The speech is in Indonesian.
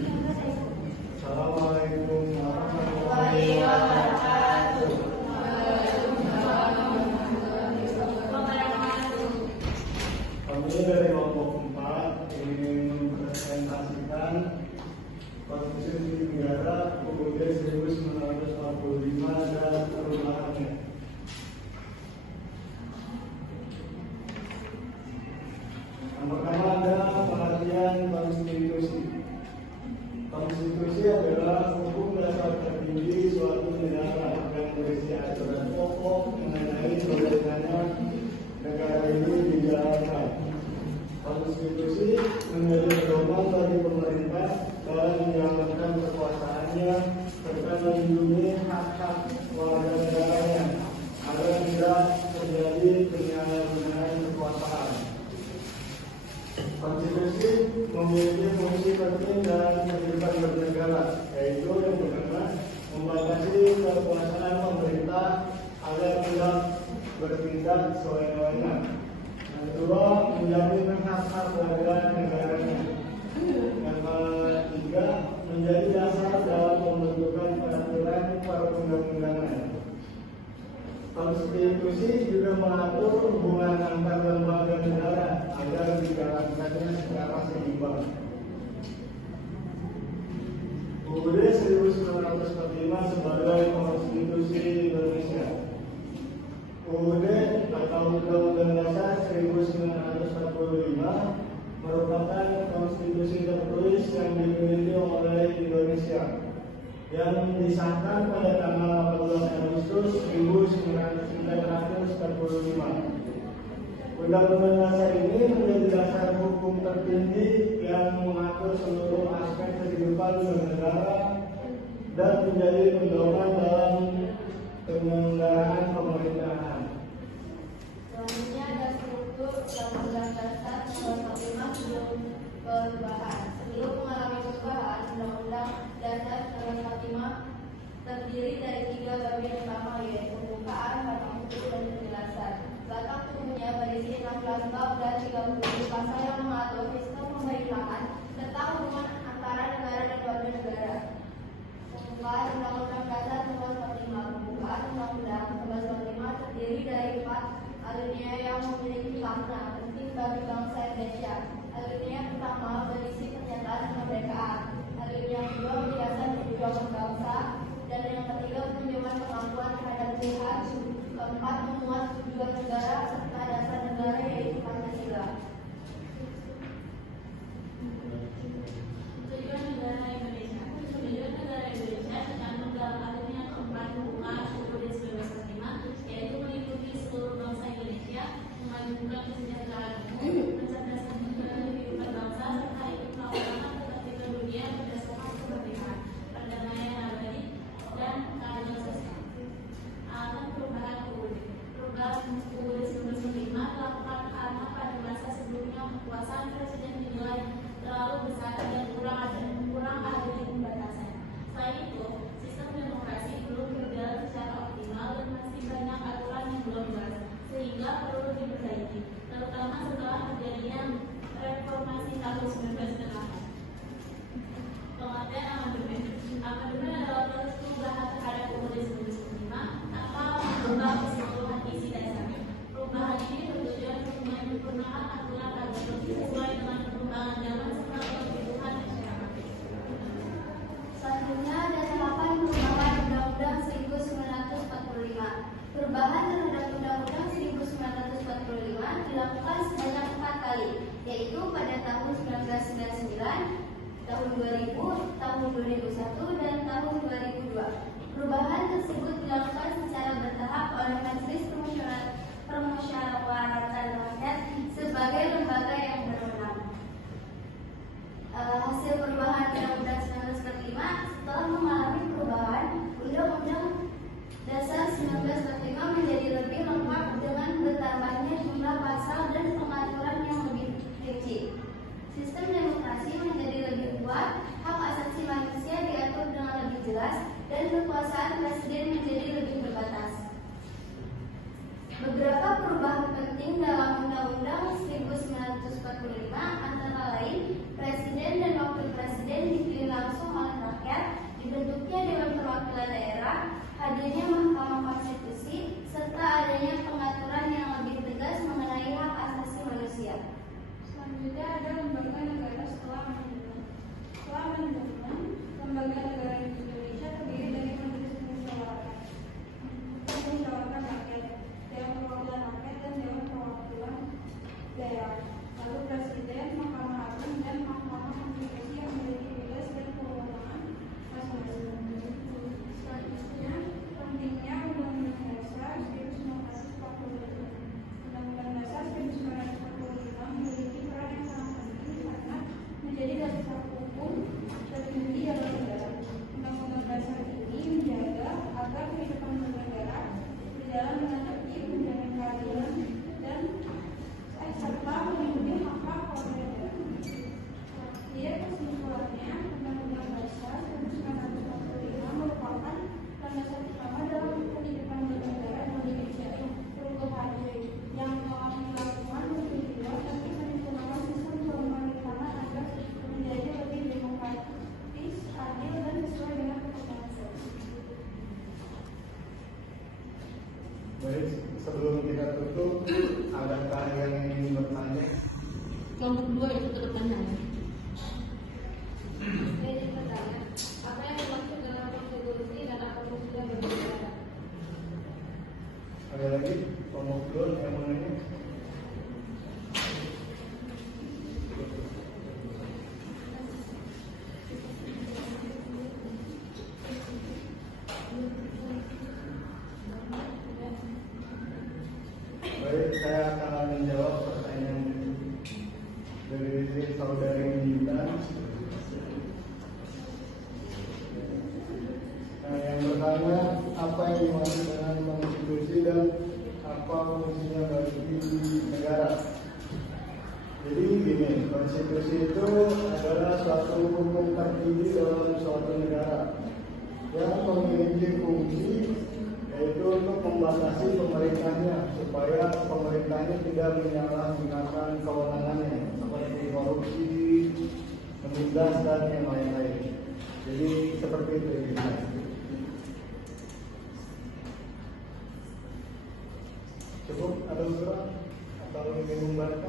Assalamualaikum warahmatullahi wabarakatuh. Kami dari kelompok 4 ingin mempresentasikan Konstitusi Negara UUD 1945 dan perubahannya. Yang pertama ada pengertian konstitusi. Konstitusi adalah hukum dasar tertinggi suatu negara yang berisi aturan pokok mengenai bagaimana negara ini dijalankan. Konstitusi menjadi pedoman bagi pemerintah dalam menjalankan kekuasaannya serta melindungi hak-hak warga negaranya agar tidak terjadi penyalahgunaan kekuasaan. Konstitusi memiliki fungsi penting dalam kehidupan bernegara, yaitu yang pertama membatasi kekuasaan pemerintah agar tidak bertindak sewenang-wenang. Yang kedua, menjamin hak-hak warga negaranya. Yang ketiga, menjadi dasar dalam pembentukan peraturan perundang-undangan. Konstitusi juga mengatur hubungan antar lembaga negara agar dijalankannya secara seimbang. UUD 1945 sebagai Konstitusi Indonesia. UUD atau Undang-Undang Dasar 1945 merupakan konstitusi tertulis yang dimiliki oleh Indonesia yang disahkan pada tanggal 18 Agustus 1945. Undang-Undang Dasar ini menjadi dasar hukum tertinggi yang mengatur seluruh aspek kehidupan bernegara dan menjadi pedoman dalam penyelenggaraan pemerintahan. Selanjutnya ada struktur Undang-Undang Dasar 1945 sebelum perubahan. Sebelum mengalami perubahan, Undang-Undang Dasar 1945 terdiri dari 3 bagian utama, yaitu pembukaan, batang tubuh, dan penjelasan. Batang tubuhnya berisi 16 bab dan 37 pasal yang mengatur sistem pemerintahan serta hubungan antara negara dan warga negara. Pembukaan Undang-Undang Dasar 1945. Pembukaan Undang-Undang 1945 terdiri dari 4 alinea yang memiliki makna penting bagi bangsa Indonesia. Alinea pertama berisi pernyataan kemerdekaan. Alinea kedua penjelasan perjuangan bangsa, dan yang ketiga penunjukan pengakuan terhadap Tuhan. Keempat memuat tujuan negara serta dasar negara, yaitu Pancasila. Tujuan negara Indonesia. Tujuan negara Indonesia tercantum dalam alinea keempat pembukaan UUD 1945, yaitu melindungi seluruh bangsa Indonesia, memajukan kesejahteraan umum, mencerdaskan kehidupan bangsa, serta ikut melaksanakan ketertiban dunia berdasarkan kemerdekaan, perdamaian abadi, dan keadilan sosial. Alasan perubahan UUD. Perubahan UUD 1945 dilakukan karena pada masa sebelumnya kekuasaan presiden dinilai terlalu besar dan kurang adil pembatasan. Selain itu, sistem demokrasi belum berjalan secara optimal dan masih banyak aturan yang belum jelas, sehingga perlu diperbaiki, terutama setelah terjadinya reformasi tahun 1998. Pengertian amandemen. Amandemen adalah proses perubahan terhadap UUD 1945 tanpa mengubah keseluruhan isi dasarnya. Perubahan ini bertujuan untuk menyempurnakan aturan agar lebih sesuai dengan perkembangan zaman serta kebutuhan masyarakat. Selanjutnya ada tahapan perubahan Undang-Undang 1945. Perubahan terhadap Undang-Undang 1945 dilakukan sebanyak 4 kali, yaitu pada tahun 1999, tahun 2000, tahun 2001, dan tahun 2002. Perubahan tersebut dilakukan secara bertahap oleh Majelis Permusyawaratan Rakyat sebagai lembaga yang berwenang. Hasil perubahan Undang-Undang 1945 setelah mengalami perubahan, Undang-Undang Dasar 1945 menjadi lebih lengkap dengan bertambahnya jumlah pasal dan pengaturan yang lebih rinci. Sistem demokrasi menjadi lebih kuat, hak asasi manusia diatur dengan lebih jelas, dan kekuasaan fungsinya bagi negara. Jadi gini, konstitusi itu adalah suatu hukum tertinggi dalam suatu negara yang memiliki fungsi yaitu untuk membatasi pemerintahnya supaya pemerintahnya tidak menyalahgunakan kewenangannya seperti korupsi, menindas dan yang lain-lain. Jadi seperti itu ya. Cukup ada surat atau ingin membaca?